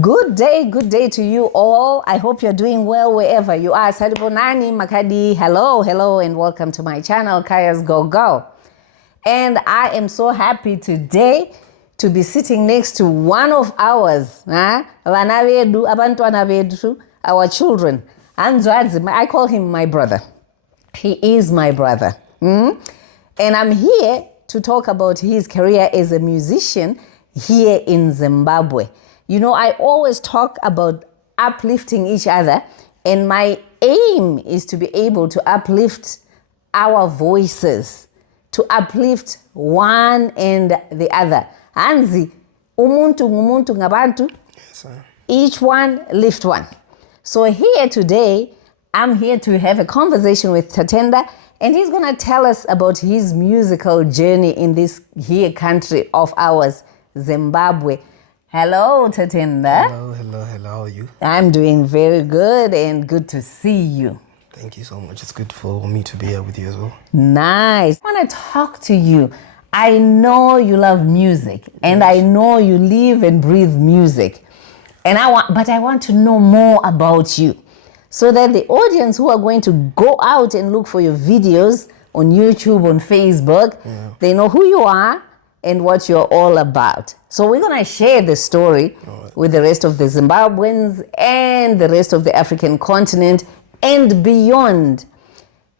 Good day to you all. I hope you're doing well wherever you are. Salibonani Makadi, hello, and welcome to my channel, Kayasgogo. And I am so happy today to be sitting next to one of ours, our children. I call him my brother. He is my brother. And I'm here to talk about his career as a musician here in Zimbabwe. You know, I always talk about uplifting each other, and my aim is to be able to uplift our voices, to uplift one and the other. Hanzi, umuntu ngumuntu ngabantu, each one lift one. So here today, I'm here to have a conversation with Tatenda, and he's going to tell us about his musical journey in this here country of ours, Zimbabwe. Hello, Tatenda. Hello. How are you? I'm doing very good and good to see you. Thank you so much. It's good for me to be here with you as well. Nice. I want to talk to you. I know you love music, and yes. I know you live and breathe music. And I want to know more about you, so that the audience who are going to go out and look for your videos on YouTube, on Facebook, they know who you are and what you're all about. So we're going to share the story with the rest of the Zimbabweans and the rest of the African continent and beyond.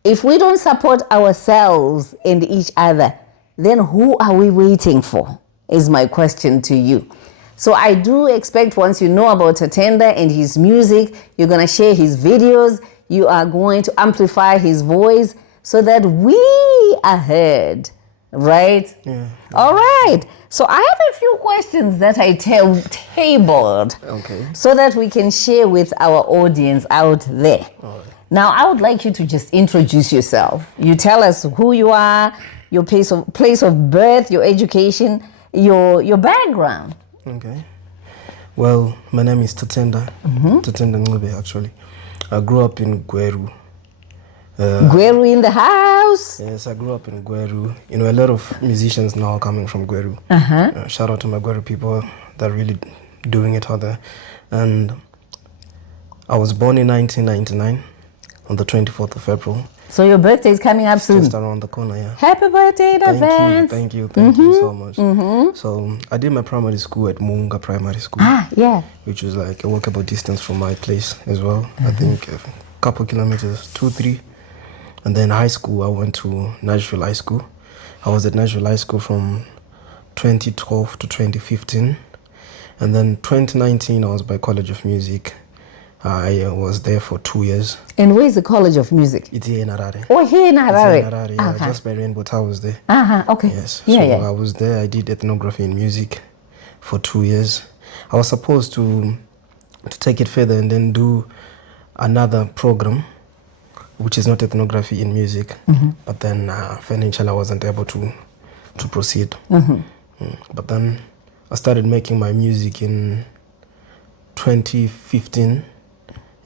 If we don't support ourselves and each other, then who are we waiting for, is my question to you. So I do expect once you know about Tatenda and his music, you're going to share his videos, you are going to amplify his voice so that we are heard. Right? Yeah. All right. So I have a few questions that I tabled. Okay. So that we can share with our audience out there. All right. Now, I would like you to just introduce yourself. You tell us who you are, your place of birth, your education, your background. Okay. Well, my name is Tatenda. Tatenda Ngube, actually. I grew up in Gweru. Gweru in the house? Yes, I grew up in Gweru. You know, a lot of musicians now are coming from Gweru. Shout out to my Gweru people that are really doing it out there. And I was born in 1999 on the 24th of April. So your birthday is coming up soon? Just around the corner, yeah. Happy birthday in advance. Thank you so much. So I did my primary school at Munga Primary School. Which was like a walkable distance from my place as well. I think a couple kilometers, 2-3. And then high school, I went to Nashville High School. I was at Nashville High School from 2012 to 2015. And then 2019, I was by College of Music. I was there for 2 years. And where is the College of Music? It's here in Harare. Oh, here in Harare? It's in Harare, yeah. Just by Rainbow Towers there. Okay. Yes. I was there. I did ethnography in music for 2 years. I was supposed to take it further and then do another program, which is not ethnography in music. But then financially I wasn't able to proceed. But then I started making my music in 2015.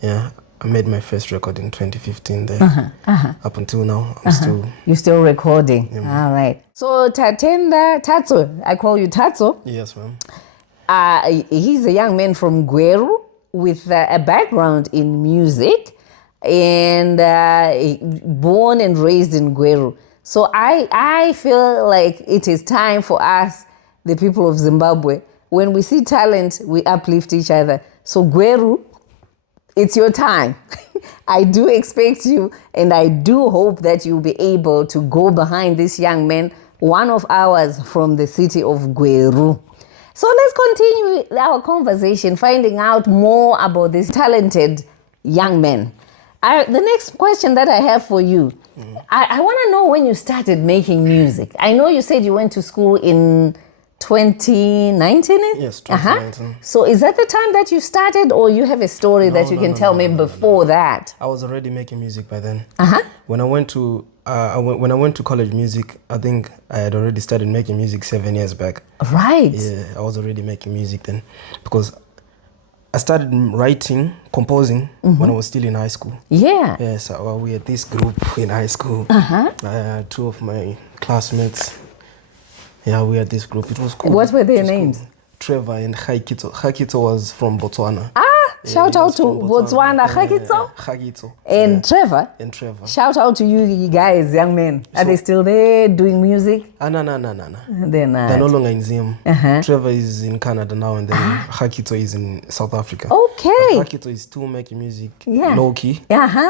Yeah, I made my first record in 2015 there. Up until now, I'm still... You're still recording? All right. So Tatenda, Tatso, I call you Tatso. Yes, ma'am. He's a young man from Gweru with a background in music, and born and raised in Gweru. So I feel like it is time for us, the people of Zimbabwe, when we see talent, we uplift each other. So Gweru, it's your time. I do expect you, and I do hope that you'll be able to go behind this young man, one of ours from the city of Gweru. So let's continue our conversation, finding out more about this talented young man. The next question that I have for you, I want to know when you started making music. I know you said you went to school in 2019? Yes, 2019. So is that the time that you started, or you have a story that you can tell me before that? I was already making music by then. When I went to college music, I think I had already started making music 7 years back. Right. Yeah, I was already making music then, because I started writing, composing when I was still in high school. Yeah. Yes, we had this group in high school. Two of my classmates. Yeah, we had this group. It was cool. What were their names? Trevor and Hakito. Hakito was from Botswana. Shout out to Botswana, Hakito. And Trevor. And Trevor. Shout out to you guys, young men. Are they still there doing music? No. They're not. They're no longer in Zim. Trevor is in Canada now, and then Hakito is in South Africa. Okay. But Hakito is still making music. Low key.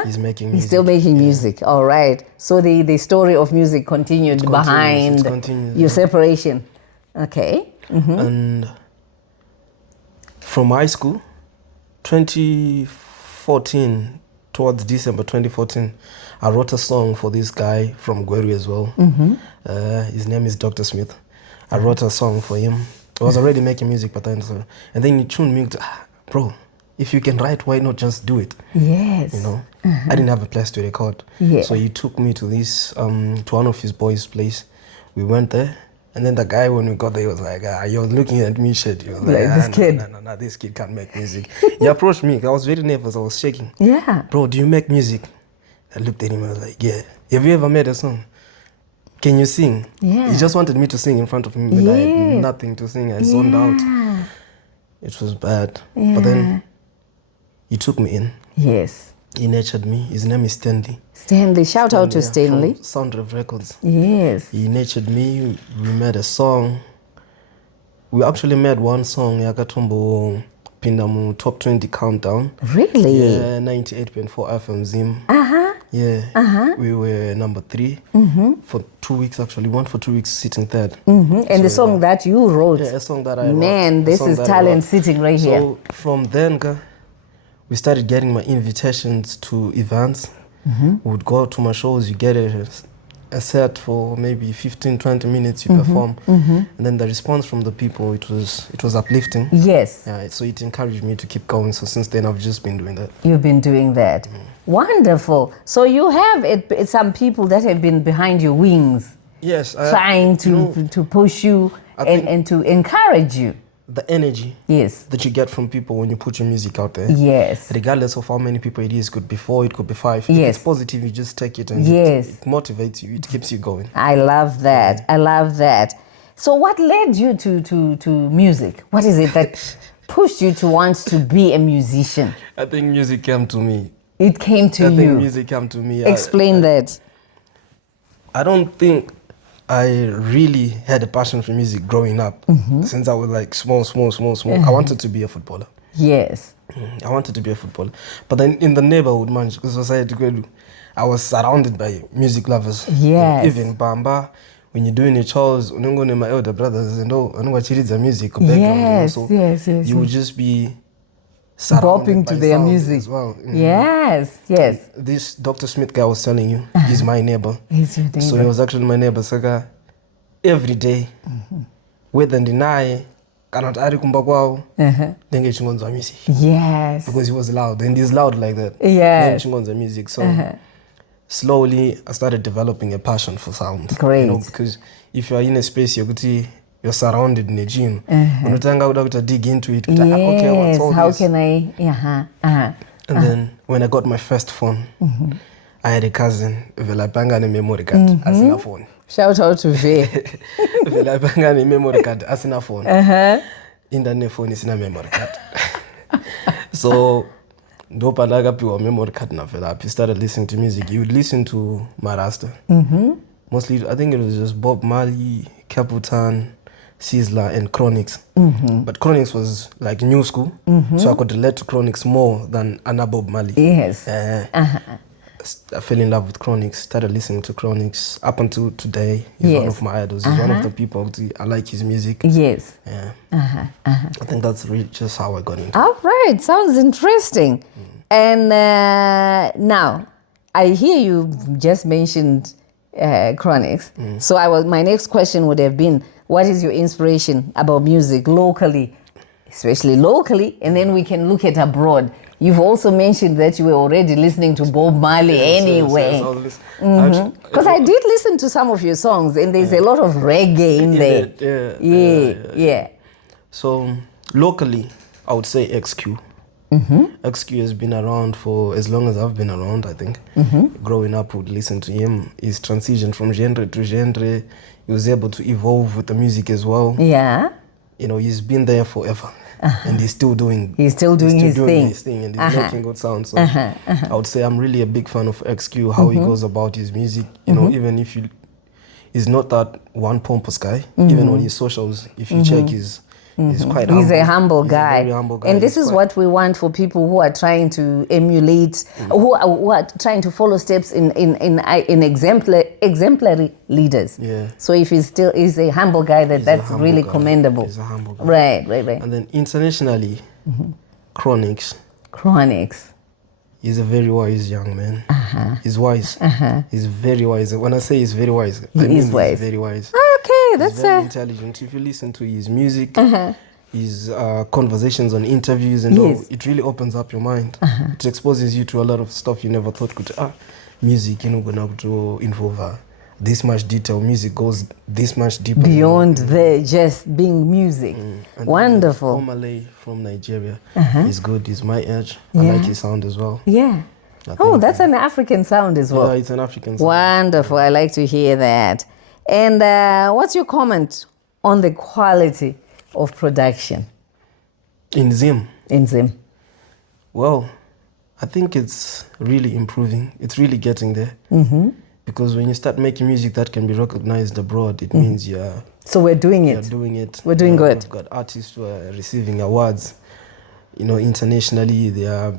He's making music. He's still making music. All right. So the story of music continued behind your separation. Okay. And from high school, 2014, towards December 2014, I wrote a song for this guy from Gweru as well. His name is Dr. Smith. I wrote a song for him. I was already making music by then, and then he tuned me to, bro, if you can write, why not just do it? Yes. You know, I didn't have a place to record. So he took me to this, to one of his boys' place. We went there. And then the guy, when we got there, he was like, he was looking at me, shit. He was like, this kid. No, this kid can't make music. He approached me. I was very nervous. I was shaking. Yeah. Bro, do you make music? I looked at him and I was like, yeah. Have you ever made a song? Can you sing? Yeah. He just wanted me to sing in front of him, but I had nothing to sing. I zoned out. It was bad. But then he took me in. Yes. He nurtured me. His name is Stanley. Stanley. Shout out to Stanley. From Sound Rev Records. Yes. He nurtured me. We made a song. We actually made one song, Yakatombo Pindamu Top 20 Countdown. Really? Yeah, 98.4 FM Zim. Yeah. We were number 3 for 2 weeks actually. We went for 2 weeks sitting third. And so the song that you wrote. Yeah, a song that I wrote. Man, this is talent sitting right here. So from then, we started getting my invitations to events. We would go to my shows, you get a set for maybe 15-20 minutes, you perform. And then the response from the people, it was uplifting. Yes. Yeah, so it encouraged me to keep going. So since then, I've just been doing that. You've been doing that. Wonderful. So you have some people that have been behind your wings. Yes. Trying to push you and to encourage you. The energy that you get from people when you put your music out there. Yes. Regardless of how many people it is, could be 4, it could be 5. Yes. If it's positive, you just take it and it motivates you, it keeps you going. I love that. I love that. So what led you to music? What is it that pushed you to want to be a musician? I think music came to me. It came to you. I think music came to me. Explain that. I don't think I really had a passion for music growing up. Since I was like small. I wanted to be a footballer. Yes. I wanted to be a footballer. But then in the neighborhood, man, society, I was surrounded by music lovers. Yes. Even Bamba, when you're doing your chores, my elder brothers, and the music background. Yes. You would just be bopping to their music as well. Yes. This Dr. Smith guy I was telling you, he's my neighbor. He's your neighbor. So he was actually my neighbor. So every day, whether deny, cannot ari kumba kwao, then get chingonza music. Yes. Because he was loud, and he's loud like that. Yes. Then chingonza music. So slowly, I started developing a passion for sound. Great. Because if you are in a space, you're surrounded in a gym. To dig into it. Yes. Okay, what's all How this? can I? And then when I got my first phone, I had a cousin. Velapanga memory card. Asina phone. Shout out to V. Velapanga memory card. Asina phone. Internet phone is in a memory card. So ndopanda piwa memory card na Velap. He started listening to music. You would listen to Marasta. Mostly, I think it was just Bob Marley, Caputan, Sizzler, and Chronics. But Chronics was like new school, so I could relate to Chronics more than Anna Bob Marley. Yes. I fell in love with Chronics, started listening to Chronics up until today. He's one of my idols. He's one of the people I like his music. Yes. Yeah. I think that's really just how I got into it. All right, sounds interesting. And now, I hear you just mentioned Chronics. So my next question would have been, what is your inspiration about music locally, especially locally, and then we can look at abroad. You've also mentioned that you were already listening to Bob Marley anyway. Because I did listen to some of your songs, and there's a lot of reggae in there. Yeah. So locally, I would say XQ. XQ has been around for as long as I've been around, I think. Growing up, would listen to him. His transition from genre to genre, he was able to evolve with the music as well. Yeah. you know, he's been there forever. And he's still doing his thing. And he's making good sound. So I would say I'm really a big fan of XQ, how he goes about his music. You know, even if he's not that one pompous guy. Even on his socials, if you check he's quite humble. He's a humble guy. A very humble guy. And this is what we want for people who are trying to emulate, who are trying to follow steps in exemplary leaders. Yeah. So if he's a humble guy, that's really guy. commendable. He's a humble guy. Right. And then internationally, Chronix. He's a very wise young man. He's wise. He's very wise. When I say he's very wise, I mean he's very wise. Okay, that's very intelligent. If you listen to his music, his conversations on interviews and all, it really opens up your mind. It exposes you to a lot of stuff you never thought could. Music, you know, gonna to involve this much detail. Music goes this much deeper beyond the just being music. Wonderful. Omale from Nigeria is good. He's my age. I like his sound as well. Yeah. Oh, that's an African sound as well. Yeah, it's an African sound. Wonderful. I like to hear that. And what's your comment on the quality of production in Zim? Well, I think it's really improving. It's really getting there. Because when you start making music that can be recognized abroad, it means you're... So we're doing it. We're doing good. We've got artists who are receiving awards. You know, internationally, they are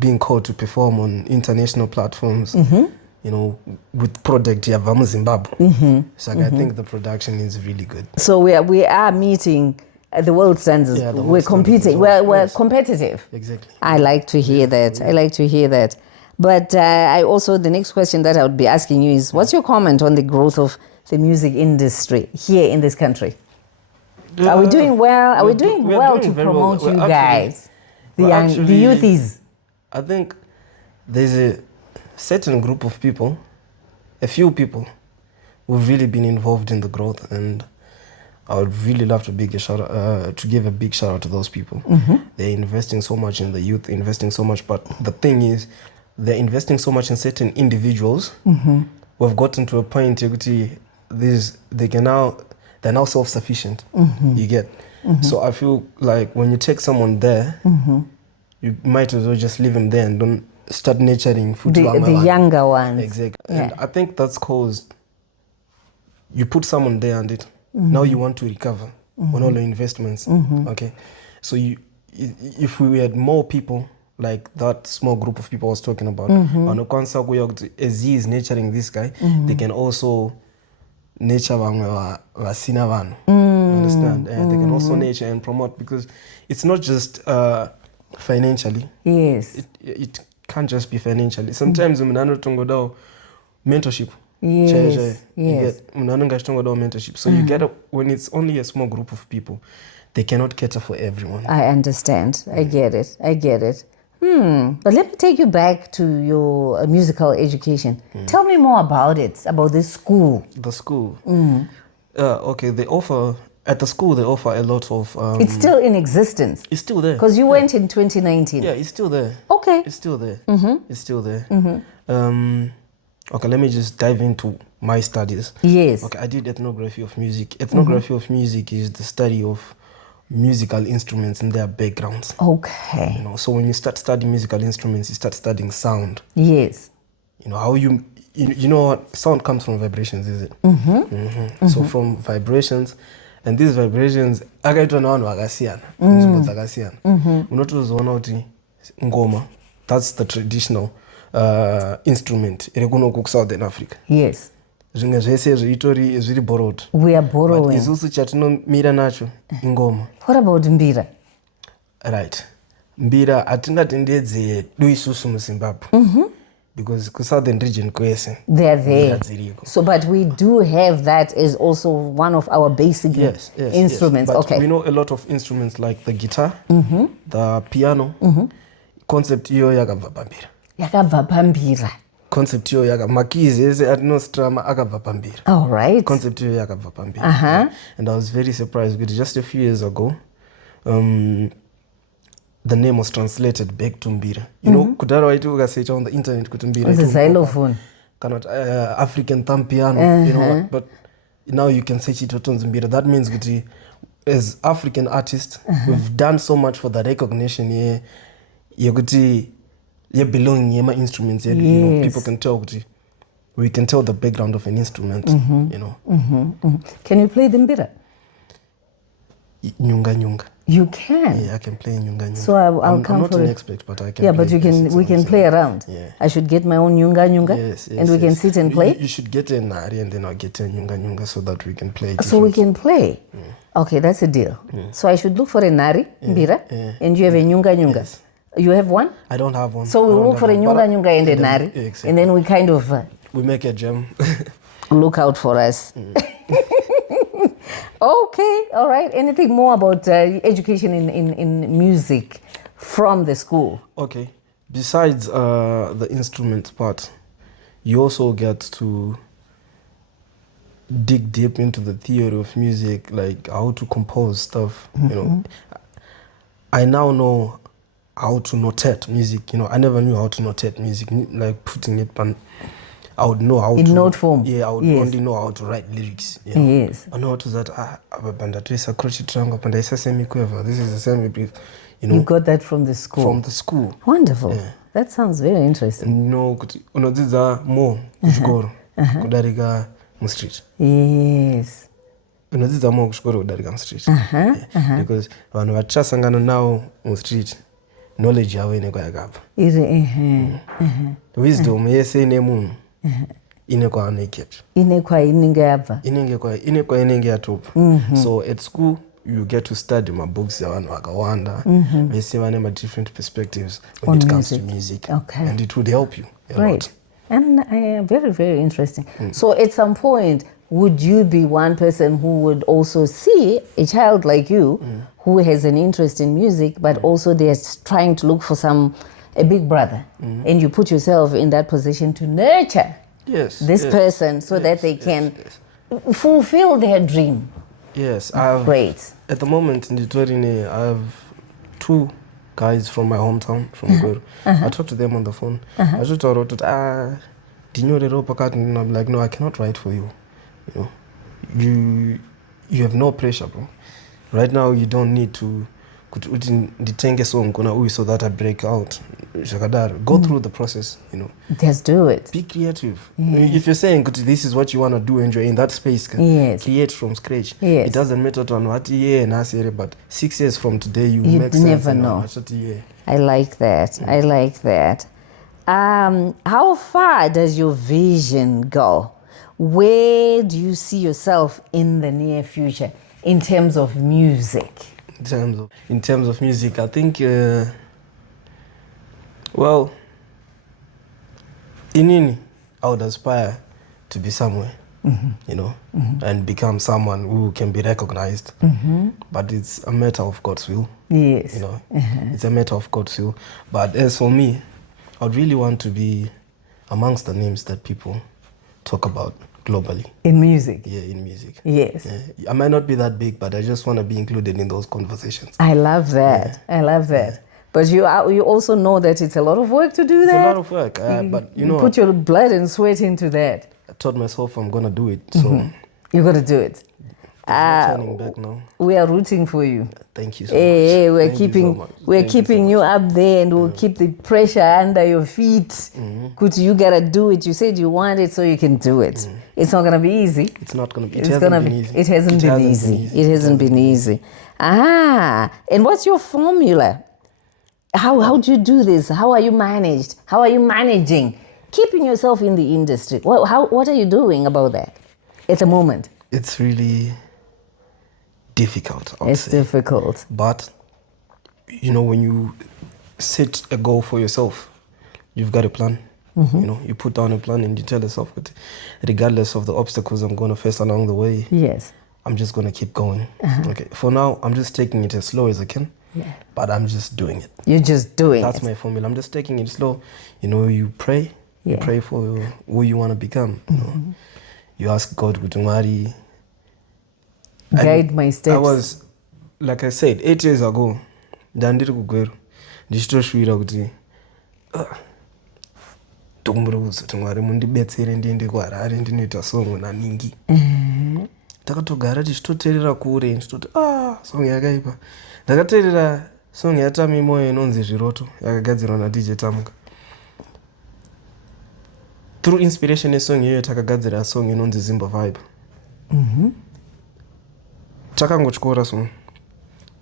being called to perform on international platforms. You know, with product here from Zimbabwe. So I think the production is really good. So we are meeting the world standards. Yeah, we're competing. We're competitive. Exactly. I like to hear that. I like to hear that. But I also, the next question that I would be asking you is, what's your comment on the growth of the music industry here in this country? Are we doing well? Are we doing well to promote you guys? The youthies? I think there's a certain group of people, a few people, who've really been involved in the growth, and I would really love to give a big shout out to those people. They're investing so much in the youth, investing so much, but the thing is, they're investing so much in certain individuals who have gotten to a point they're now self-sufficient. You get? So I feel like when you take someone there, you might as well just leave him there and don't start nurturing the younger ones. Exactly. Yeah. And I think that's caused, you put someone there and now you want to recover on all the investments. Okay. So if we had more people like that small group of people I was talking about, as he is nurturing this guy, they can also nurture vasina vanu. You understand? And they can also nurture and promote, because it's not just financially. Yes. It can't just be financially. Sometimes mentorship. Yes. Mentorship. So you get when it's only a small group of people, they cannot cater for everyone. I understand. I get it. But let me take you back to your musical education. Tell me more about it, about this school. The school. Okay, at the school they offer a lot of... it's still in existence. It's still there. Because you went in 2019. Yeah, it's still there. Okay. It's still there. It's still there. Okay, let me just dive into my studies. Yes. Okay, I did ethnography of music. Ethnography of music is the study of musical instruments and their backgrounds. Okay. You know, so when you start studying musical instruments, you start studying sound. Yes. You know how you know what sound comes from vibrations, is it? So from vibrations, and these vibrations, ngoma, that's the traditional instrument in Southern Africa. Yes. Zvimwe zvese zvitori zviri borrowed. We are borrowing. But isusu chatinomira nacho ingoma. What about mbira? Right. Mbira atingati ndedze du isusu muZimbabwe. Because the southern region kwese. They're there. So, but we do have that as also one of our basic instruments. But okay. We know a lot of instruments like the guitar, the piano. Concept iyo yakabva pambira. Yakabva pambira. Concept iyo makizi ese atinostrama akabva pambira. All right. Concept iyo yakabva pambira. And I was very surprised because just a few years ago, the name was translated back to mbira. You know, kudaro waitu ukasearcha on the internet kuti mbira. It's a xylophone. Cannot African thumb piano, you know, but now you can search it on mbira. That means kuti as African artists, we've done so much for the recognition here. You belong in my instruments. You know, people can tell. We can tell the background of an instrument. You know. Can you play the mbira? Nyunga nyunga. You can. Yeah, I can play nyunga nyunga. So I'm not an expert, but I can. Yeah, play but we can play around. Yeah. I should get my own nyunga nyunga. Yes, and we can sit and play. You should get a nari and then I'll get a nyunga nyunga so that we can play. So we can play. Okay, that's a deal. So I should look for a nari mbira, and you have a nyunga nyunga. Yes. You have one? I don't have one. So we'll look for a nyunga nyunga and a nari, exactly. And then we kind of we make a gem. Look out for us. Okay, all right. Anything more about education in music from the school? Okay. Besides the instrument part, you also get to dig deep into the theory of music, like how to compose stuff. You know, I now know how to notate music. You know, I never knew how to notate music, like putting it on. I would know how in to note form. Yeah, I would only know how to write lyrics. You know? Yes. I know how to that. This is a semi-brief. You got that from the school. From the school. Wonderful. Yeah. That sounds very interesting. No, unodzidza more kuchikoro kudarika mustreet. Yes. Unodzidza more kuchikoro kudarika mustreet. Because vanhu vachasangana nawo mustreet, knowledge yavo inekwa yakabva. Wisdom yese ine munhu ine kwaanoikepta. Inekwa inenge yabva. Inekwa inenge yatobva. So at school you get to study my books yavanhu vakawanda vese vane different perspectives when it comes to music. Okay. And it would help you a lot. And very, very interesting. So at some point, would you be one person who would also see a child like you who has an interest in music, but also they're trying to look for a big brother, and you put yourself in that position to nurture this person so that they can fulfill their dream? Yes, Great. At the moment in Torine, I have 2 guys from my hometown, from Guru. I talk to them on the phone. I just told them, and I'm like, no, I cannot write for you. You know, you have no pressure, bro. Right now, you don't need to so that I break out. Go through the process, you know. Just do it. Be creative. If you're saying this is what you want to do and you're in that space, create from scratch. Yes. It doesn't matter to what but 6 years from today you make sense. Never know. I like that. I like that. How far does your vision go? Where do you see yourself in the near future in terms of music? In terms of music, I think, I would aspire to be somewhere, you know, and become someone who can be recognized. But it's a matter of God's will. Yes. You know, it's a matter of God's will. But as for me, I would really want to be amongst the names that people talk about globally. In music? Yeah, in music. Yes. Yeah. I might not be that big, but I just want to be included in those conversations. I love that. I love that. But you also know that it's a lot of work to do that. It's a lot of work, but you know, put your blood and sweat into that. I told myself I'm gonna do it, so you got to do it. Turning back now. We are rooting for you. Thank you so much. We're keeping you up there, and we'll keep the pressure under your feet. You gotta do it. You said you want it, so you can do it. It's not gonna be easy. It's not gonna be. It hasn't been easy. It hasn't been easy. And what's your formula? How do you do this? How are you managed? How are you managing keeping yourself in the industry? What are you doing about that at the moment? It's really difficult. It's difficult. But you know, when you set a goal for yourself, you've got a plan. You know, you put down a plan and you tell yourself, regardless of the obstacles I'm going to face along the way, yes, I'm just going to keep going. Okay. For now, I'm just taking it as slow as I can. Yeah. But I'm just doing it. You're just doing That's my formula. I'm just taking it slow. You know, you pray. You pray for who you want to become. You know, you ask God, guide my steps. I was, like I said, 8 years ago, ndandiri kugweru ndichitoshuwira kuti tokumburuza kuti Mwari mundibetsere ndiende kuHarare ndinoita song naningi. takatogara tichitoteerera kure tichitoti song yakaipa. Ndakateerera song yatami moyo inonzi Zviroto yakagadzirwa naDJ Tamuka. Through inspiration yesong iyoyo takagadzira song inonzi Zimbabwe. Takangotyora song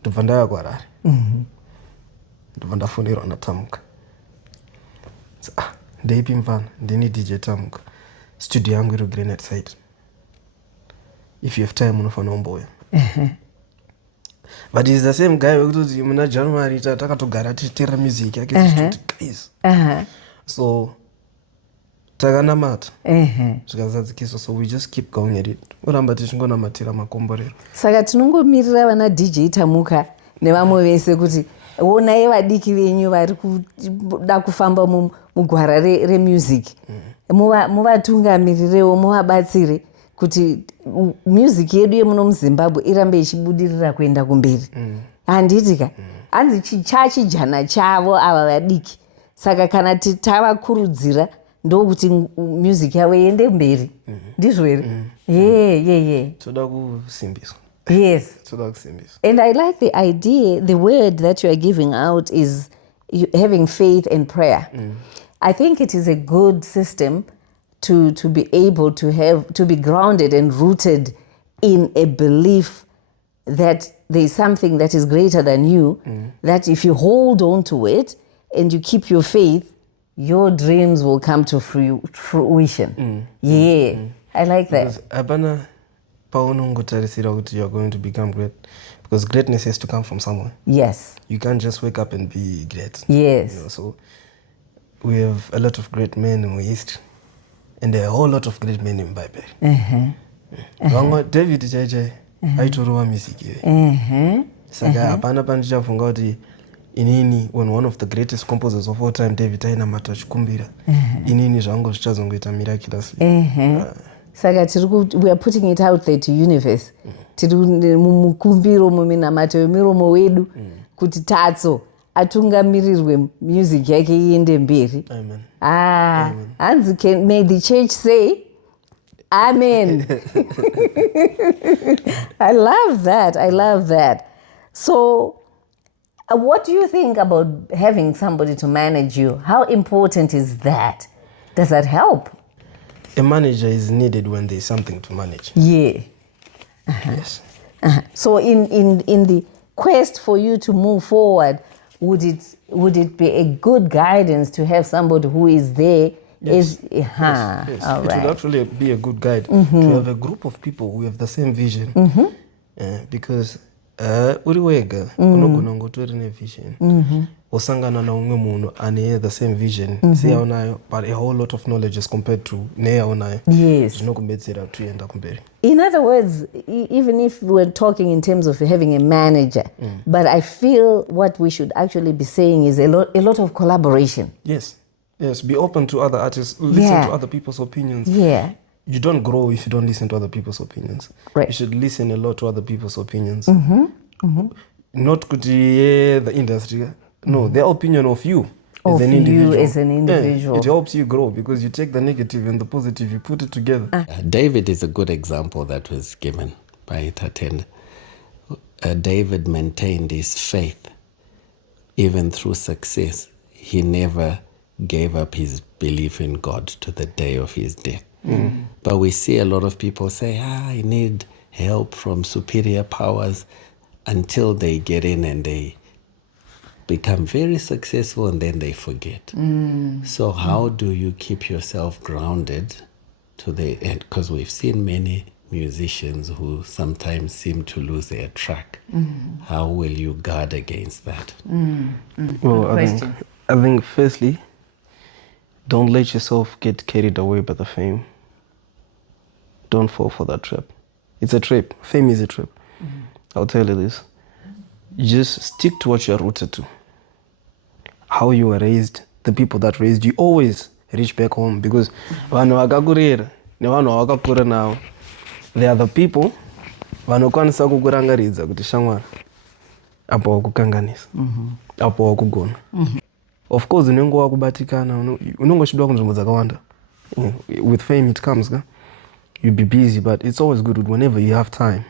ndobva ndaya kuHarare. Ndobva ndafonderwa naTamuka. Ndeipi mfana ndini DJ Tamuka. Studio yangu iri Granite Side. If you have time unofana umbouya. But he's the same guy wekuti muna January takatogara tichiteerera music yake tichitoti guys. So takanamata zvikazadzikiswa, so we just keep going at it. Uramba tichingonamatira makomborero. Saka tinongomirira vana DJ Tamuka nevamwe vese kuti onai vadiki venyu vari kuda kufamba mugwara remusic. Muvatungamirirewo, muvabatsire kuti music yedu yemuno muZimbabwe irambe ichibudirira kuenda kumberi. Handitika hanzi chachijana chavo ava vadiki. Saka kana tavakurudzira ndokuti music yavo iende mberi. Ndizvo here? Yeah. Toda kusimbiswa. Yes. Toda kusimbiswa. And I like the idea, the word that you are giving out is having faith and prayer. I think it is a good system to be able to be grounded and rooted in a belief that there is something that is greater than you, that if you hold on to it and you keep your faith, your dreams will come to fruition. I like that. Abana paunongotarisira kuti you are going to become great, because greatness has to come from somewhere. Yes. You can't just wake up and be great. Yes. You know, so we have a lot of great men in history, and there are a whole lot of great men in Bible. David chaichai aitorova music iwe. Saka hapana pandichafunga kuti inini when one of the greatest composers of all time David ainamata achikumbira inini zvangu zvichazongoita miraculously. Saka we are putting it out there to universe. Tiri mumukumbiro muminamato yemiromo wedu kuti tatso atungamirirwe music yake iende mberi. Amen. Hanzi may the church say amen. I love that. So what do you think about having somebody to manage you? How important is that? Does that help? A manager is needed when there's something to manage. Yeah. Yes. So in the quest for you to move forward, would it be a good guidance to have somebody who is there? Yes. Yes. All right. It would actually be a good guide to have a group of people who have the same vision. Because uri wega unogona ngotori nevision osangana na umwe munhu ane the same vision seyaunayo, but a whole lot of knowledge as compared to neyaunayo. Yes. Zvinokubetsera tuenda kumberi. In other words, even if we're talking in terms of having a manager, but I feel what we should actually be saying is a lot of collaboration. Yes, be open to other artists, listen to other people's opinions. Yeah. You don't grow if you don't listen to other people's opinions. Right. You should listen a lot to other people's opinions. Not the industry. No, their opinion of you as an individual. You as an individual. It helps you grow because you take the negative and the positive, you put it together. David is a good example that was given by Tatenda. David maintained his faith even through success. He never gave up his belief in God to the day of his death. But we see a lot of people say, I need help from superior powers, until they get in and they become very successful and then they forget. So how do you keep yourself grounded to the end? Because we've seen many musicians who sometimes seem to lose their track. How will you guard against that? Well, I think firstly, don't let yourself get carried away by the fame. Don't fall for that trap. It's a trap. Fame is a trap. I'll tell you this. Just stick to what you're rooted to. How you were raised, the people that raised you, always reach back home, because vanhu vakakurera nevanhu vakakura navo, they are the people vanokwanisa kukurangaridza kuti shamwari apo wakukanganisa, apo wakugona. Of course unenge wakubatikana, unongochidwa kunzvimbo dzakawanda. With fame it comes, you'll be busy, but it's always good whenever you have time.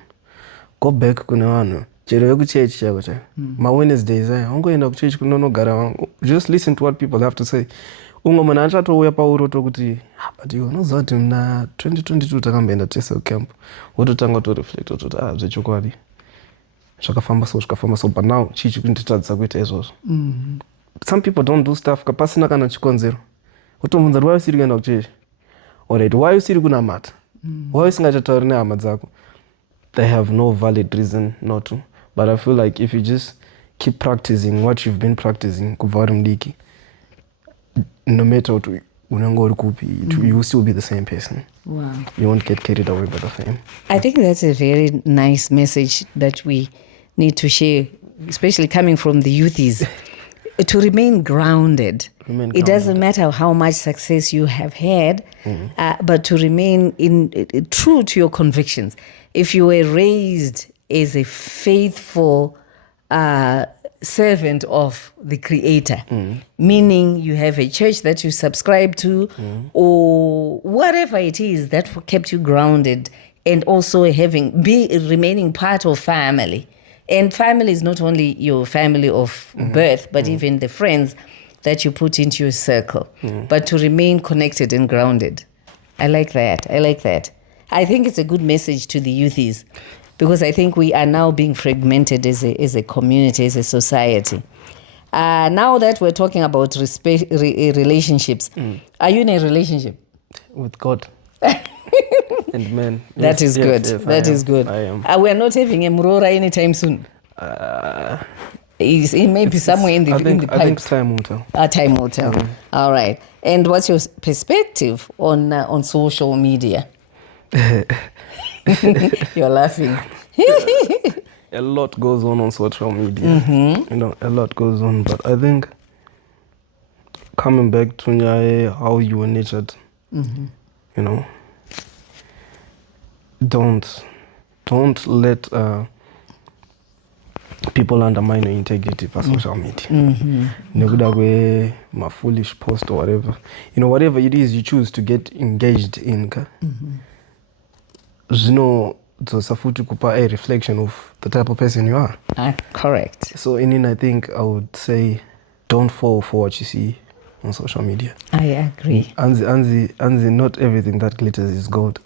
Go back kuna wano. Chero ku church chako cha. Ma Wednesdays ungoenda ku church kunonogara wangu. Just listen to what people have to say. Ungomana achatouya pauro tokuti but iwe unozoti mna 2022 takamboenda tese camp. Wototanga to reflect wototi zvechokwadi. Zvakafamba so but now chichi kunditadzisa kuita izvozvo. Some people don't do stuff kapasina kana chikonzero. Wotomubvunza why usiri kuenda ku church? Alright, why usiri kunamata? Why usingachatauri nehama dzako? They have no valid reason not to. But I feel like if you just keep practicing what you've been practicing, no matter what you will still be the same person. Wow. You won't get carried away by the fame. I think that's a very nice message that we need to share, especially coming from the youthies, to remain grounded. It doesn't matter how much success you have had, but to remain true to your convictions. If you were raised as a faithful servant of the Creator, meaning you have a church that you subscribe to, or whatever it is that kept you grounded, and also remaining part of family. And family is not only your family of birth, but even the friends that you put into your circle, but to remain connected and grounded. I like that. I think it's a good message to the youthies, because I think we are now being fragmented as a community, as a society. Now that we're talking about relationships, are you in a relationship? With God. And men. That is good. Yes, that is good. I am. We're not having a murora anytime soon. It may be somewhere in the pipe. I think time will tell. Time will tell. All right. And what's your perspective on social media? You're laughing. A lot goes on social media. A lot goes on. But I think coming back to how you were nurtured, don't let people undermine your integrity for social media. My foolish post or whatever. Whatever it is you choose to get engaged in, it's a reflection of the type of person you are. Correct. So I think I would say don't fall for what you see on social media. I agree. And not everything that glitters is gold.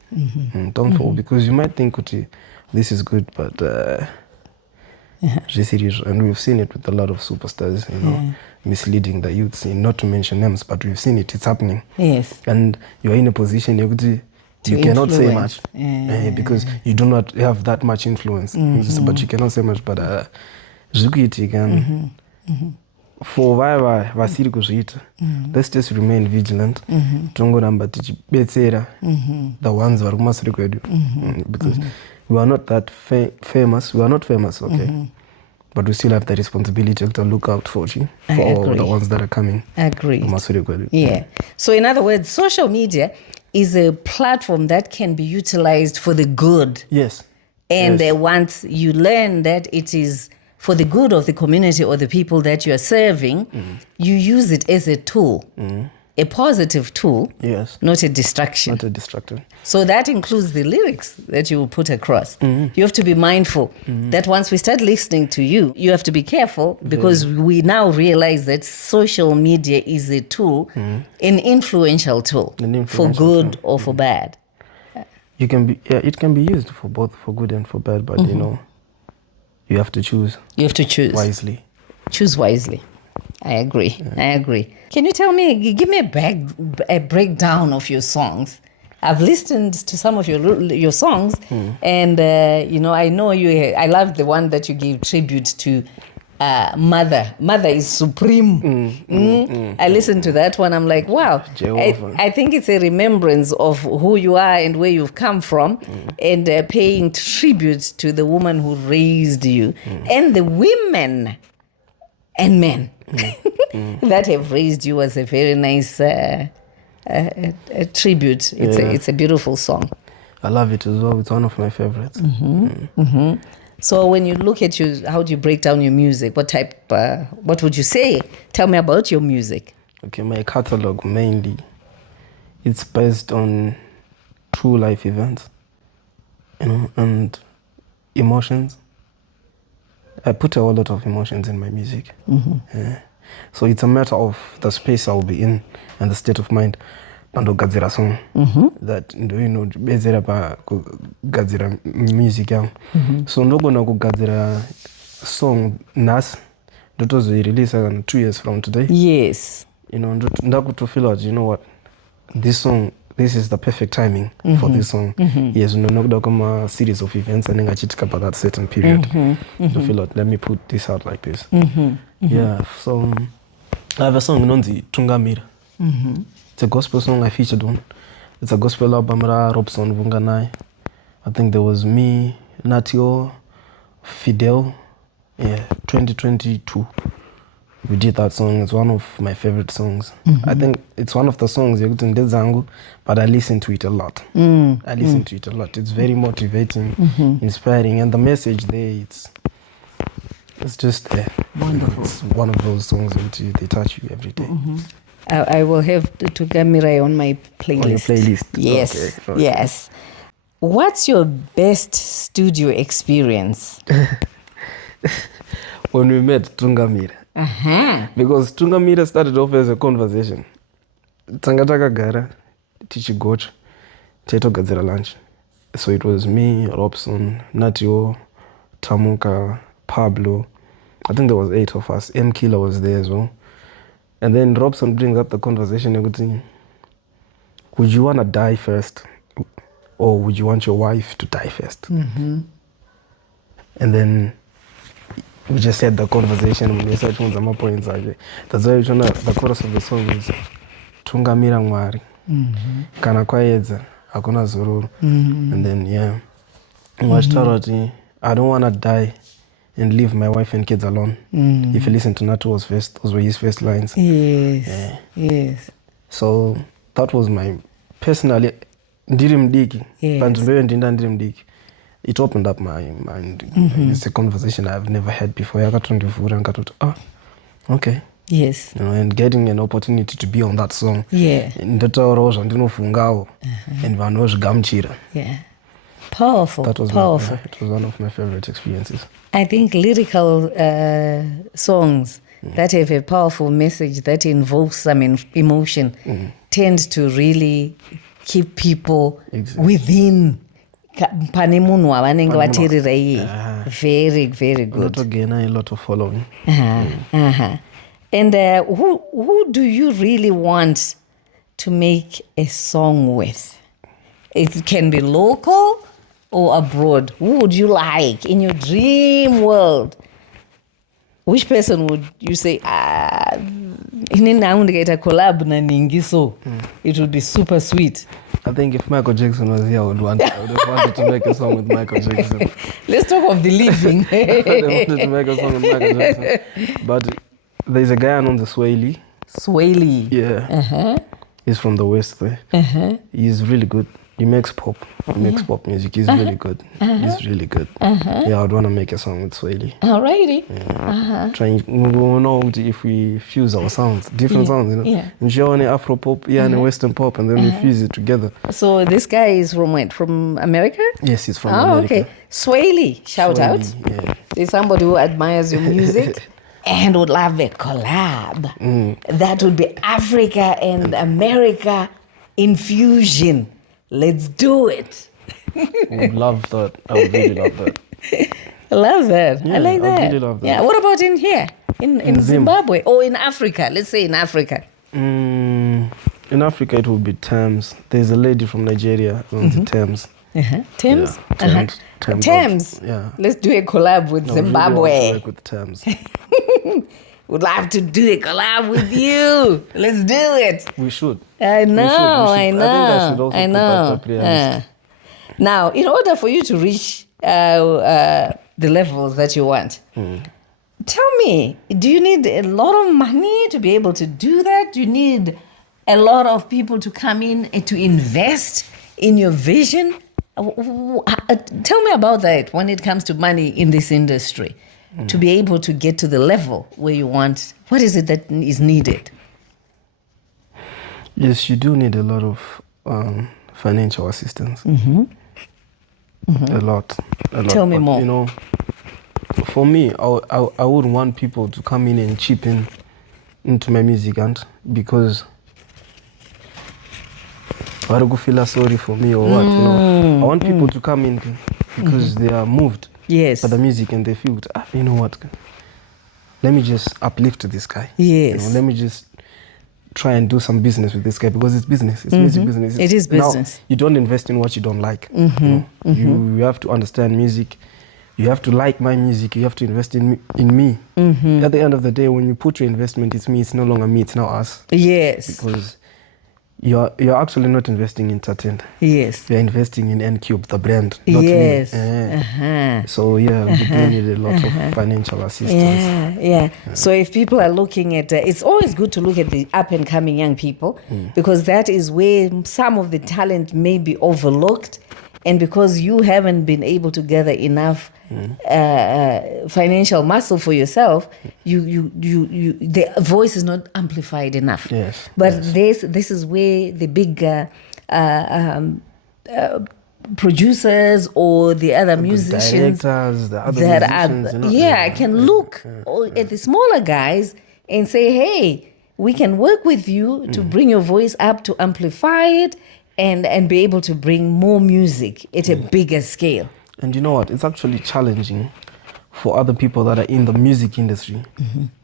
Don't fall, because you might think this is good, but and we've seen it with a lot of superstars, misleading the youths, not to mention names, but we've seen it's happening. Yes. And you're in a position you cannot say much because you do not have that much influence. But you cannot say much. But for vasiri kuzviita, let's just remain vigilant. Tongoramba tichibetsera the ones vari kumashure kwedu, because we are not that famous. We are not famous, okay? But we still have the responsibility to look out for all the ones that are coming. Agreed. Yeah. So in other words, social media is a platform that can be utilized for the good. Yes. And once you learn that it is for the good of the community or the people that you are serving, you use it as a tool, a positive tool, not a distraction. Not a distraction. So that includes the lyrics that you will put across. You have to be mindful that once we start listening to you, you have to be careful, because we now realize that social media is a tool, an influential tool, for good or for bad. It can be used for both, for good and for bad, but you have to choose. You have to choose wisely. Choose wisely. I agree. Can you tell me, give me a breakdown of your songs? I've listened to some of your songs, and I know I love the one that you gave tribute to Mother. Mother is supreme. I listened to that one. I'm like, wow. I think it's a remembrance of who you are and where you've come from, and paying tribute to the woman who raised you, and the women and men that have raised you. Was a very nice a tribute. It's a beautiful song. I love it as well. It's one of my favorites. So when you look at how do you break down your music? What would you say? Tell me about your music. Okay, my catalog mainly, it's based on true life events, and emotions. I put a whole lot of emotions in my music. Yeah. So it's a matter of the space I'll be in and the state of mind. Pandogadzira song that bezera pa kugadzira music yangu. So ndogona kugadzira song nas ndotozoirelease 2 years from today. Yes. Ndakutofeel out, what, this song, this is the perfect timing for this song. Yes, nokuda kama series of events anenge achitika by that certain period. To feel out, let me put this out like this. Yeah, so I have a song inonzi Tungamira. It's a gospel song I featured on. It's a gospel album ra Robson Vunganai. I think there was me, Natio, Fidel. Yeah, 2022. We did that song. It's one of my favorite songs. I think it's one of the songs you in Zangu, but I listen to it a lot. I listen to it a lot. It's very motivating, inspiring, and the message there, it's just there. Wonderful. It's one of those songs that they touch you every day. I will have Tugamira on my playlist. On your playlist? Yes, okay. Yes. What's your best studio experience? When we met Tungamira. Because Tungamira started off as a conversation. Tanga takagara tichigocha taitogadzira lunch. So it was me, Robson, Natio, Tamuka, Pablo. I think there was 8 of us. M Killer was there as well. And then Robson brings up the conversation. Would you want to die first, or would you want your wife to die first? And then we just had the conversation. When we started to my points, that's why the chorus of the song is Tungamira Mwari. Kana kwaedza hakuna zururu. And then I don't want to die and leave my wife and kids alone. If you listen to Natu those were his first lines. Yes. Yes. So that was my personally ndirimdiki. Yes. It opened up my mind. It's a conversation I've never had before. Okay. Yes. And getting an opportunity to be on that song. Yeah. And yeah. Powerful. That was powerful. It was one of my favorite experiences. I think lyrical songs that have a powerful message that invokes some emotion tend to really keep people within pane munhu wavanenge vateerera iye. Very, very good. A lot of following. And who do you really want to make a song with? It can be local or abroad. Who would you like in your dream world? Which person would you say, inina collab na ningi, so it would be super sweet? I think if Michael Jackson was here, I would have wanted to make a song with Michael Jackson. Let's talk of the living. I wanted to make a song with Michael Jackson. But there's a guy on the Swahili. Swahili? Yeah. He's from the West there. He's really good. He makes pop. He makes pop music. He's really good. He's really good. Yeah, I'd want to make a song with Swahili. Alrighty. Trying, we don't know if we fuse our sounds, different sounds, Yeah. And Afro pop, and Western pop, and then we fuse it together. So this guy is from what? From America? Yes, he's from America. Okay. Swahili, shout out. Yeah. There's somebody who admires your music and would love a collab. That would be Africa and America infusion. Let's do it. I would love that. I would really love that. I love that. Yeah, I like that. I really love that. Yeah. What about in here? In Zimbabwe? Or in Africa? Let's say in Africa. In Africa, it would be Thames. There's a lady from Nigeria on the Thames. Thames? Yeah, Thames. Yeah. Let's do a collab with Zimbabwe. Really want to work with Thames. Would love to do a collab with you. Let's do it. We should. I know, We should. I know. I think I should also I put know. that playlist. Now, in order for you to reach the levels that you want, tell me, do you need a lot of money to be able to do that? Do you need a lot of people to come in and to invest in your vision? Tell me about that when it comes to money in this industry. To be able to get to the level where you want, what is it that is needed? Yes, you do need a lot of financial assistance. A lot. Tell me more. You know, for me, I wouldn't want people to come in and chip in into my music, and because I don't feel sorry for me or what. You know, I want people to come in because they are moved by the music and they feel, you know what? Let me just uplift this guy. Yes. You know, let me just try and do some business with this guy, because it's business. It's music business. It is business. Now, you don't invest in what you don't like. You know? You have to understand music. You have to like my music. You have to invest in me. At the end of the day, when you put your investment, it's me. It's no longer me. It's now us. Yes. Because you're actually not investing in Tatend. Yes. You're investing in N-Cube, the brand, not yes. me. So yeah, we need a lot of financial assistance. Yeah. So if people are looking at, it's always good to look at the up and coming young people, because that is where some of the talent may be overlooked, and because you haven't been able to gather enough financial muscle for yourself, the voice is not amplified enough. Yes. But this is where the big producers or the other musicians, directors, the other musicians, can look at the smaller guys and say, hey, we can work with you to bring your voice up, to amplify it, and be able to bring more music at a bigger scale. And you know what? It's actually challenging for other people that are in the music industry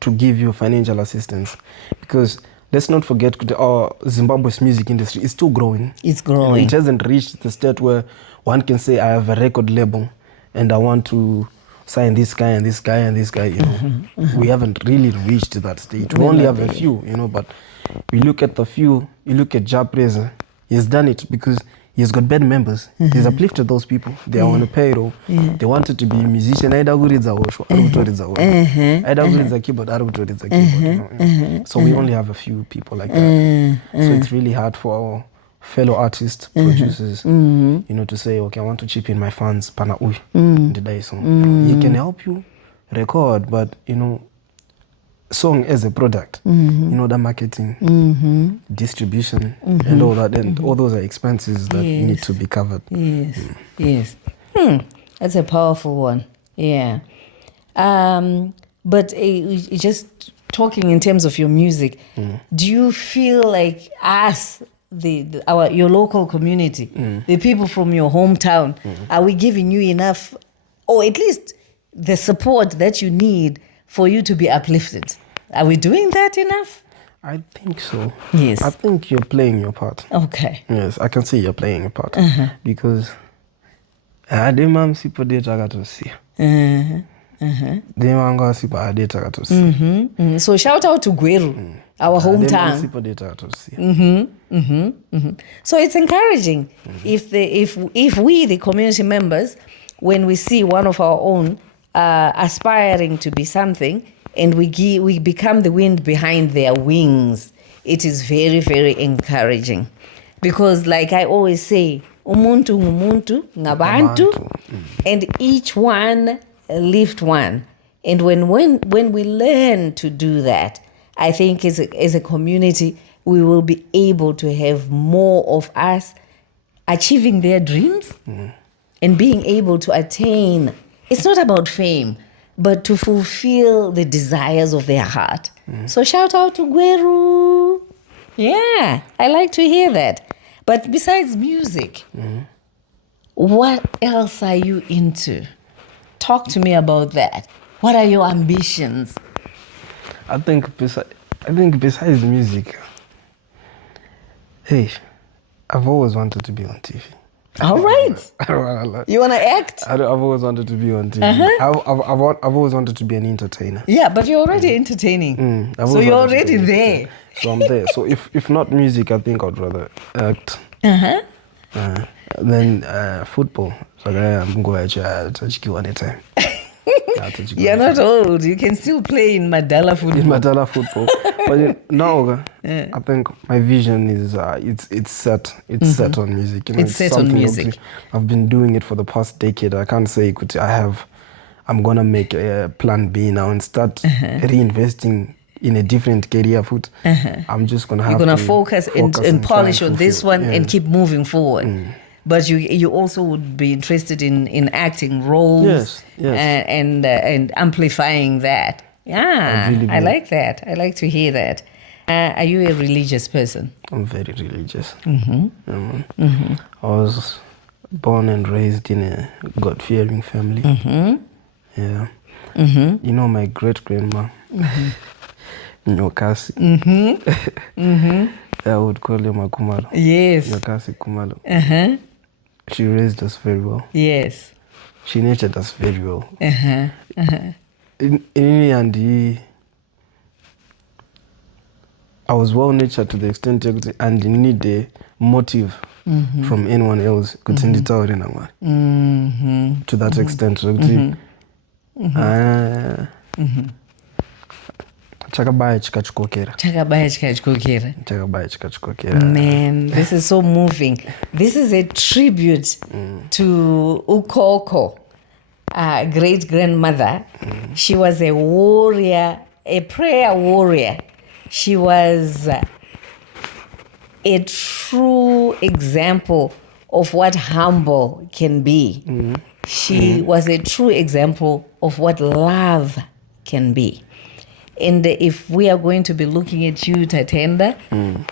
to give you financial assistance, because let's not forget Zimbabwe's music industry is still growing. It's growing. You know, it hasn't reached the state where one can say, I have a record label and I want to sign this guy and this guy and this guy. You know, we haven't really reached that stage. We only have a few, you know, but we look at the few. You look at Japreza. He's done it because he's got band members. He's uplifted those people. They are on a payroll. They wanted to be a musician. Aida kuridza osho, arukutoridza osho. Aida kuridza keyboard, arukutoridza keyboard. So we only have a few people like that. So it's really hard for our fellow artists, producers, you know, to say, okay, I want to chip in my funds. Pana uy, the song. He can help you record, but you know, song as a product, you know, the marketing, distribution, and all that, and all those are expenses that need to be covered. Yes. That's a powerful one. Yeah. But just talking in terms of your music, do you feel like us, your local community, the people from your hometown, are we giving you enough, or at least the support that you need for you to be uplifted? Are we doing that enough? I think so. Yes. I think you're playing your part. Okay. Yes, I can see you're playing your part. Because the mam sipo data gatosia. So shout out to Gweru, our hometown. So it's encouraging if we, the community members, when we see one of our own aspiring to be something, and we become the wind behind their wings, it is very, very encouraging. Because like I always say, umuntu ngumuntu ngabantu, and each one lift one. And when we learn to do that, I think as a community, we will be able to have more of us achieving their dreams and being able to attain. It's not about fame, but to fulfill the desires of their heart. So shout out to Gweru. Yeah, I like to hear that. But besides music, what else are you into? Talk to me about that. What are your ambitions? I think besides music, hey, I've always wanted to be on TV. All right. You want to act? I've always wanted to be on TV. I've always wanted to be an entertainer. Yeah, but you're already entertaining. So you're already there. So I'm there. So if not music, I think I'd rather act. Then football. So I'm going to touch you anytime. You're not old. You can still play in Madala football. In Madala football. But now, I think my vision is it's set. It's set on music. You know, it's set on music. I've been doing it for the past decade. I can't say I'm gonna make a plan B now and start reinvesting in a different career foot. I'm just gonna have You're gonna to focus and try polish on this fulfill. one and keep moving forward. But you also would be interested in acting roles Yes. and amplifying that. Yeah, really I be. like that. I like to hear that. Are you a religious person? I'm very religious. I was born and raised in a God-fearing family. Yeah. You know my great-grandma, Nyokasi. I would call her Makumalo. Yes. Nyokasi Kumalo. She raised us very well. Yes. She nurtured us very well. In and I was well nurtured to the extent that I didn't need a motive from anyone else. To that extent. Chakabaya chikachikokera. Man, this is so moving. This is a tribute to Ukoko, great grandmother. She was a warrior, a prayer warrior. She was a true example of what humble can be. She was a true example of what love can be. And if we are going to be looking at you, Tatenda,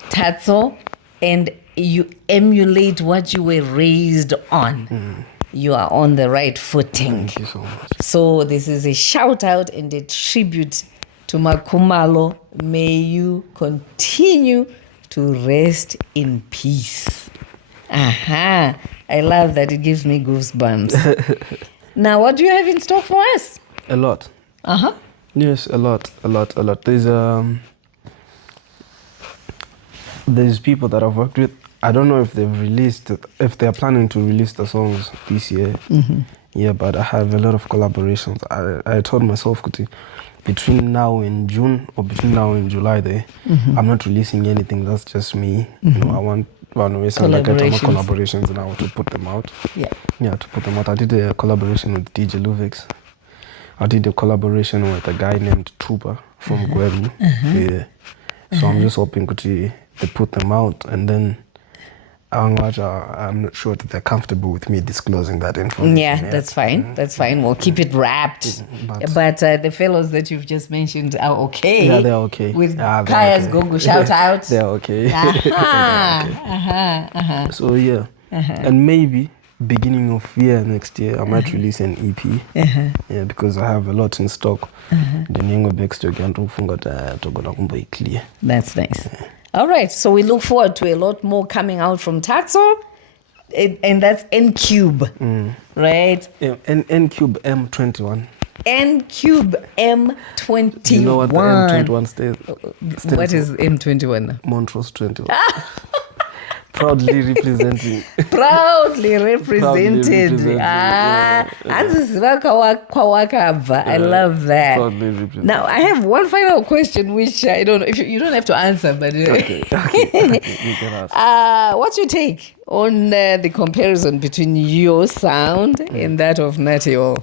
Tatso, and you emulate what you were raised on, you are on the right footing. Thank you so much. So this is a shout out and a tribute to Makumalo. May you continue to rest in peace. I love that. It gives me goosebumps. Now, what do you have in stock for us? A lot. Yes, a lot. There's people that I've worked with. I don't know if if they're planning to release the songs this year. Yeah, but I have a lot of collaborations. I told myself, between now and June or between now and July, I'm not releasing anything. That's just me. You know, I want collaborations and I want to put them out. Yeah, to put them out. I did a collaboration with DJ Luvix. I did a collaboration with a guy named Trooper from Gweru. Yeah. So I'm just hoping to put them out, and then I'm not sure that they're comfortable with me disclosing that information. Yeah, that's fine. That's fine. We'll keep it wrapped. But the fellows that you've just mentioned are okay. Yeah, they're okay. With kayasgogo shout out. They're okay. So yeah, and maybe beginning of year next year I might release an EP. Yeah, because I have a lot in stock. That's nice. All right, so we look forward to a lot more coming out from Tatso, and that's N-Cube, right? Yeah, N-Cube M21. N-Cube M21. Do you know what the M21 stands What is M21? Montrose 21. Proudly representing. Proudly represented. Yeah. I love that. Proudly represented. Now, I have one final question, which I don't know if you don't have to answer, but Okay. You can ask. what's your take on the comparison between your sound and that of Natio?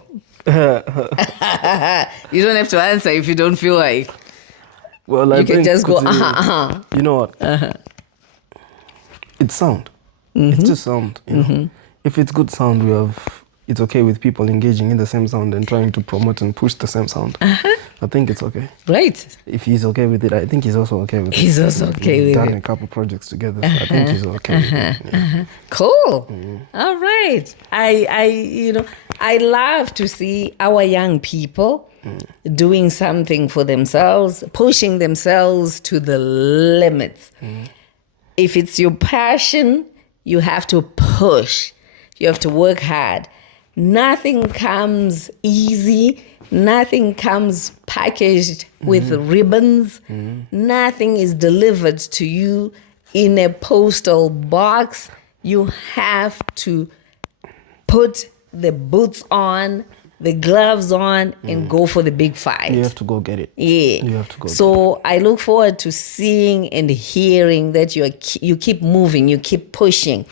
You don't have to answer if you don't feel like. Well, I You can think just go, You know what? It's sound. It's just sound. You know? If it's good sound, it's okay with people engaging in the same sound and trying to promote and push the same sound. I think it's okay. Right. If he's okay with it, I think he's also okay with it. He's also okay with We've it. done a couple projects together, so I think he's okay with it. Yeah. Cool. All right. I love to see our young people doing something for themselves, pushing themselves to the limits. If it's your passion, you have to push. You have to work hard. Nothing comes easy. Nothing comes packaged with ribbons. Nothing is delivered to you in a postal box. You have to put the boots on, the gloves on, and go for the big fight. You have to go get it. Yeah. You have to go So I look forward to seeing and hearing that you keep moving, you keep pushing.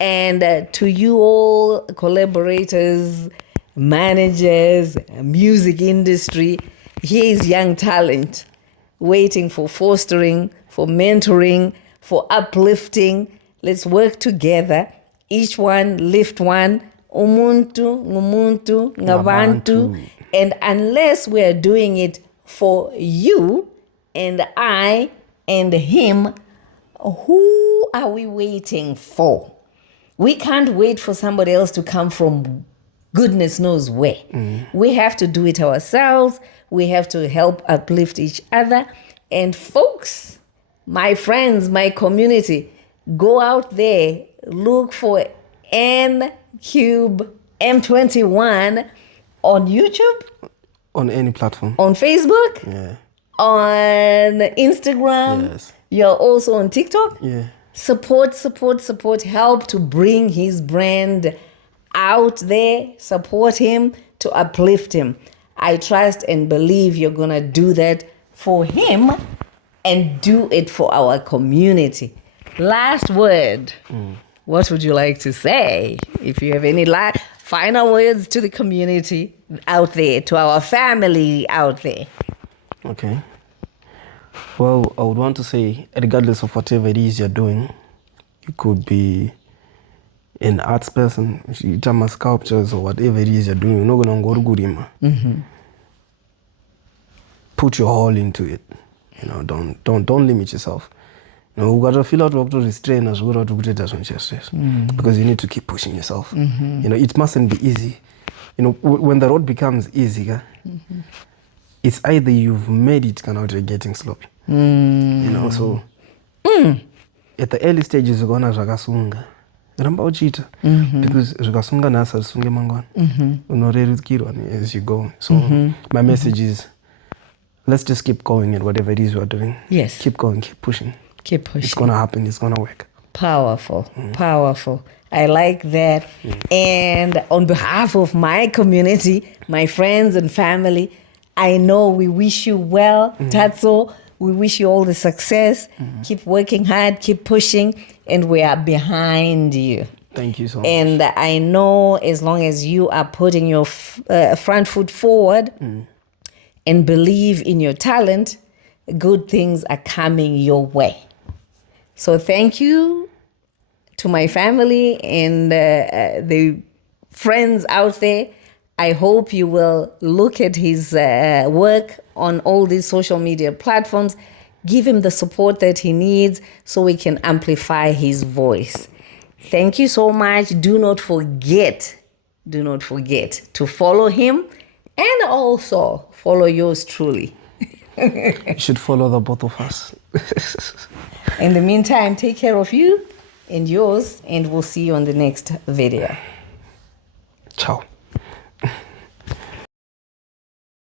And to you all collaborators, managers, music industry, here is young talent waiting for fostering, for mentoring, for uplifting. Let's work together. Each one lift one. Umuntu, ngumuntu, ngabantu. And unless we are doing it for you and I and him, who are we waiting for? We can't wait for somebody else to come from goodness knows where. We have to do it ourselves. We have to help uplift each other. And folks, my friends, my community, go out there, look for M21 on YouTube. On any platform. On Facebook. Yeah. On Instagram. Yes. You're also on TikTok. Yeah. Support. Help to bring his brand out there. Support him, to uplift him. I trust and believe you're going to do that for him and do it for our community. Last word. What would you like to say? If you have any final words to the community out there, to our family out there. Okay. Well, I would want to say, regardless of whatever it is you're doing, you could be an arts person, you do sculptures or whatever it is you're doing, you're not going to go to Gurima. Put your all into it. You know, don't limit yourself. You know, you got to feel out to restrain as well to get as because you need to keep pushing yourself. You know, it mustn't be easy. You know, when the road becomes easy, it's either you've made it or you're getting sloppy. You know, so at the early stages you're gonna zakasunga. Remember uchita because zakasunga nasa sunge mangwana. Unorerukirwa as you go. So my message is, let's just keep going at whatever it is we're doing. Yes. Keep going, keep pushing. Keep pushing. It's gonna happen, it's gonna work. Powerful. I like that. And on behalf of my community, my friends and family, I know we wish you well, Tatso. We wish you all the success. Keep working hard, keep pushing, and we are behind you. Thank you so much. And I know as long as you are putting your front foot forward and believe in your talent, good things are coming your way. So thank you to my family and the friends out there. I hope you will look at his work on all these social media platforms. Give him the support that he needs so we can amplify his voice. Thank you so much. Do not forget to follow him and also follow yours truly. You should follow the both of us. In the meantime, take care of you and yours, and we'll see you on the next video. Ciao.